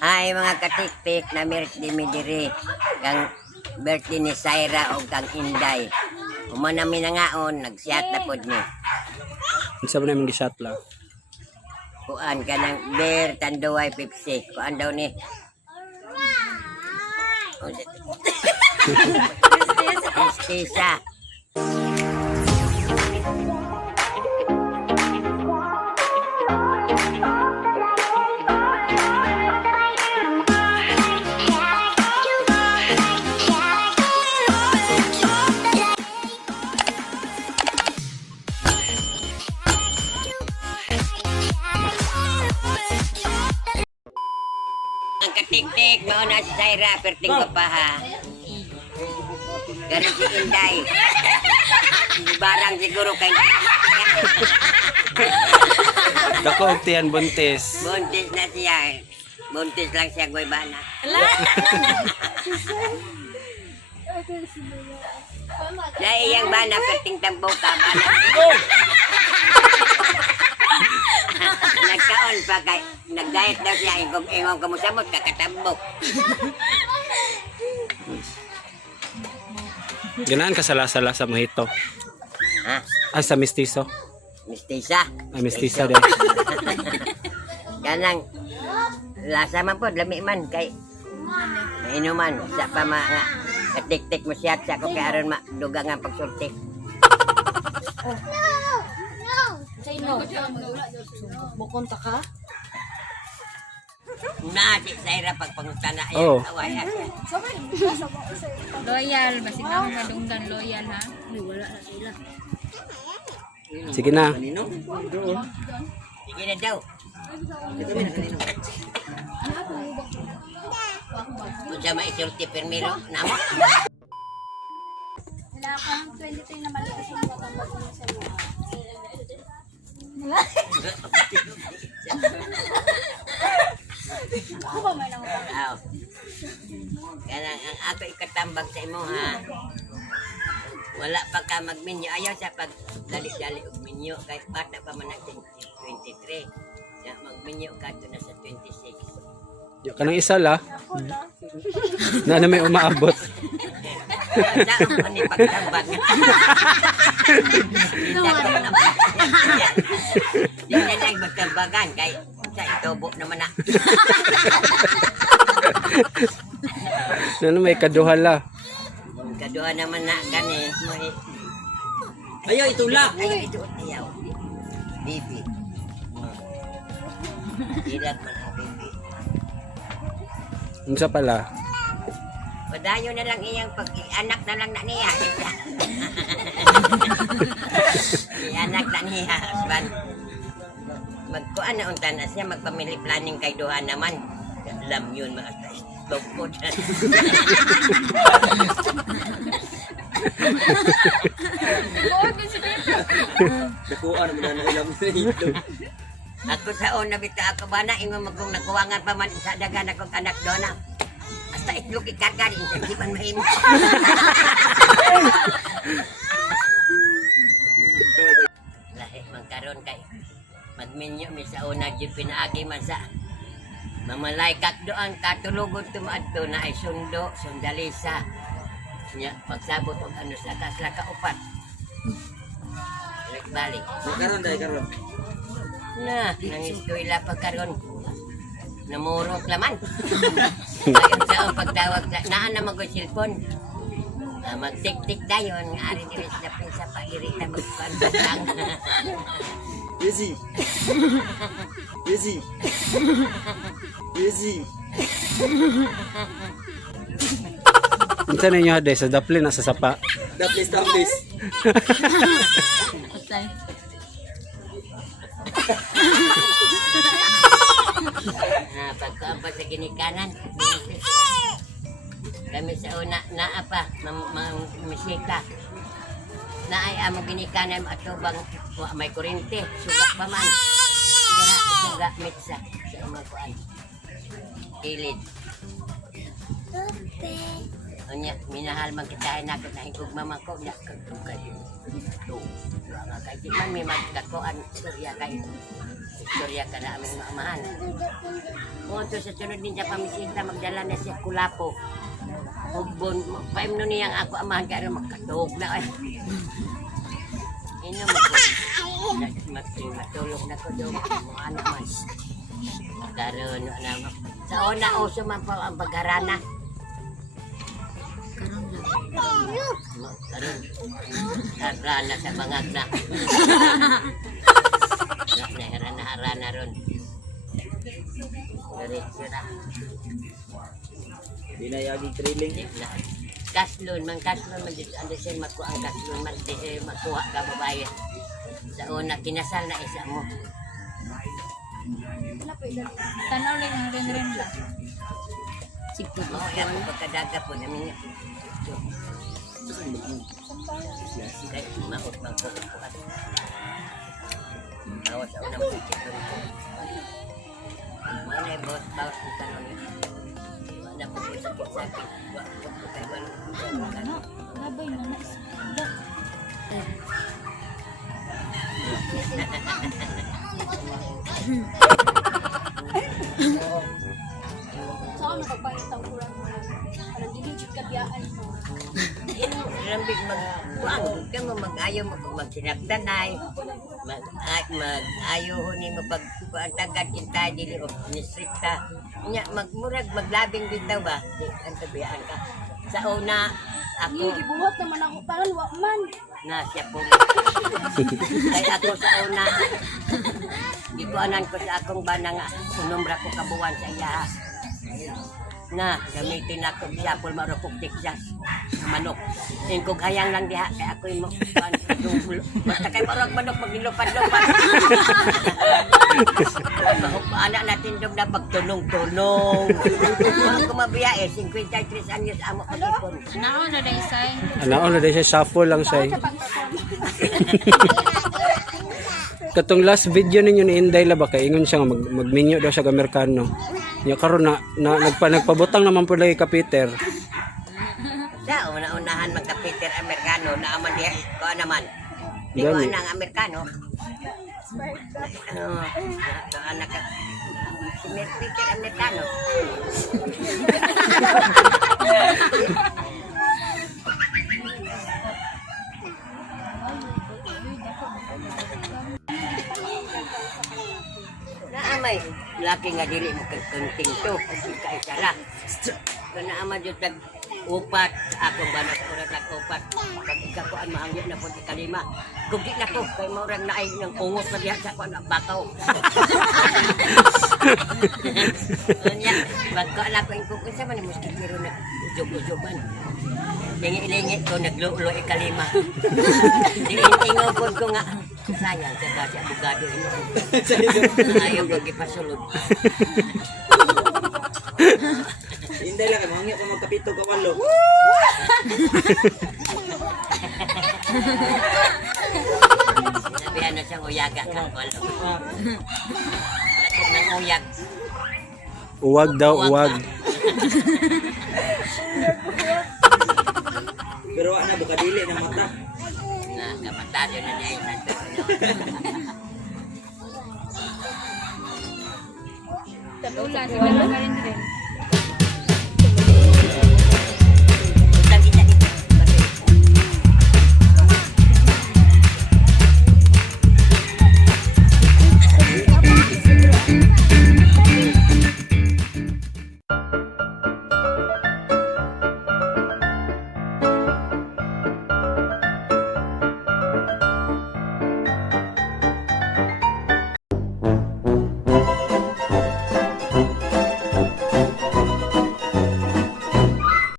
Ay mga katiktik na birthday mi diri kang birthday ni Syra o kang Inday. Umana mi na ngaon nagsiat na pod ni. Unsa man imong gi-shot la? Kuan ka ng beer tanduay Pepsi. Kuan daw ni. Mistisa. Ang katik-tik, mauna si Syra, perting papaha. Ganun si Inday. Barang siguro kay... Dako og tiyan buntis. Buntis na siya. Buntis lang siya, Guaybana. Dahil iyang bana, perting tambok ka, bana. Nagkaon pa kay... Nag-diet daw siya, ingong kamusamot, kakatambok. Ganaan ka sala-sala sa mojito. Ha? Ay, sa mistiso. Mistisa. Ay, mistisa din. Kanang lasa man po, lami man kay mainuman sa pa mga katik-tik mo siya sa ko kay aron maduga nga pagsulti. Say no. Bukonta ka? Na si Syra pagpangutana Oh. ayan away siya. Loyal, basig na akong kadunggan loyal ha. Ay, wala na sila. Sige na. Sige na daw. Unsa maisulti permiro namo? Wala kang 23 na maliit yung matambag mo sa luha. Ako ba may nangutang? Aw. Kanang ang ato ikatambag sa imo ha. Wala pa ka magminyo ayaw sa pag dali-dali og minyo kay bata pa man ang 23. Ya magminyo ka to na sa 26. Yo kanang isa la. Na may umaabot. Saan ko ni pagtambag? Hindi na lang magtambagan kay sa itobo naman na. Ano may kaduha la. Kaduha naman na gani. Ayaw, itulak. Ay, ito ayaw. Bibi. Ilag man ang bibi. Unsa pala? Padayo na lang iyang anak na lang na niya. Anak na niya, husband. Magkuan na unta na siya, magpamily planning kay duha naman. Alam yun mga tokod. Nakuha na mo na ilam na ito. Ako sa una bita ako ba na ingon magkong nakuwangan pa man sa dagan akong anak doon na. Hasta itlog ikarga rin sa di man mahimo. Lahi man karon kay magminyo mi sa una gyud pinaagi man sa mamalaikat doon katulugod tumaadto na ay sundo, sundalisa. Nya pagsabot og ano sa taas la kaupat. Balik. Karon dai karon. Na, nangiskwela pa karon. Namurot laman. Ayun sa pagtawag sa naan na mag-cellphone. Mag-tik-tik dayon, ari diri sa pinsa pa irita magpantang. Easy. Easy. Easy. Unsa ninyo hade sa daplin na sa sapa? Tapis, tapis. Patay. Pagkaampa sa ginikanan. Kami sa una, naa pa, misika. Naay among ginikanan atubang may kurente, suga pa man. Diha, suga mitsa sa mga kuan. Kilid. Unya, minahal man kita na ko na hingkog mama ko na kagtugay. Ito. Nga kay di man may magkakuan istorya kay istorya ka na aming maamahan. Kung ito sa sunod din siya pamisinta magdala na siya kulapo. Hugbon, paim nun niyang ako amahan kaya magkatog na ay. Ino mo ko. Matulog na ko doon. Mga anak man. Karoon na sa una uso man po ang pag-arana. Karoon. Arana sa bangag na. Arana ron. Diretso na. Binayaging trailing. Kaslon man dito. Ano siya makuha ang kaslon man. Di makuha ka babae. Sa una, kinasal na isa mo. Tanaw lang ang rin ba? Sigto mo, yan ang pagkadaga po namin. Kaya maot mang po. Awas sa unang pagkito. Mana yung bawas ng tanong. Mana po po sakit-sakit. Wag po kayo walang Ano? Nabay na na. So, ano pagpangitang kurang mo? Parang hindi jud kabiyaan mo. Rambig mag-kuang, ka mo mag-ayaw mo kung magsinagtanay, mag-ayaw ho ni mo pag ang tagad kita, dili o nistrikta. Magmurag, maglabing bitaw ba? Di, ang tabiyaan ka. Sa una, Hindi, ako, gibuhat naman ako. Parang wa man. na siya po. Kaya ako sa una, gikuanan ko sa akong bana nga, sunumbra ko kabuwan sa iya. Na, gamitin ako siya po marupok Texas. Manok. Yung kung hayang lang diha, kaya ako yung basta kayo marupok manok, maglilupad-lupad. Anak natin doon na pagtunong-tunong. Mga kumabiya 53 anyos amo pag-ipon. Nao na day say. Ano na din siya, shuffle lang siya. Sa pag-perform. Katong last video ninyo ni Inday la ba kay ingon siya nga magminyo daw siya Amerikano. Nya karon na nagpabutang naman pud lagi ka Peter. Sa una-unahan magka-Peter Amerikano na aman diha ko naman. Di ko Gani. anang Amerikano. Anak ka. Si Peter Amerikano. Naamay, laki nga dili mo kanting to, kasi kaisara. Naamay jud tag upat, akong banas ora tag upat. Pag ikakuan maangyo na pud ikalima. Kung di na ko, kay maurang naay ng ungos na diha sa kuan bakaw. Nya, bagko na ko ingkog sa man muskitero na ujog-ujogan. Lingi-lingi ko naglulo ikalima. Tingo ko nga sayang sa kasi abogado ino. Ayaw ko gipasulod. Hinday lang, mangya pa magkapito ka walo. Sabihan na siyang uyaga ka walo. Lakot ng uyag. Uwag daw, uwag. Pero wala buka dili ng mata. Na kapatado na niya yung santo. Tula, siguro ka rin rin.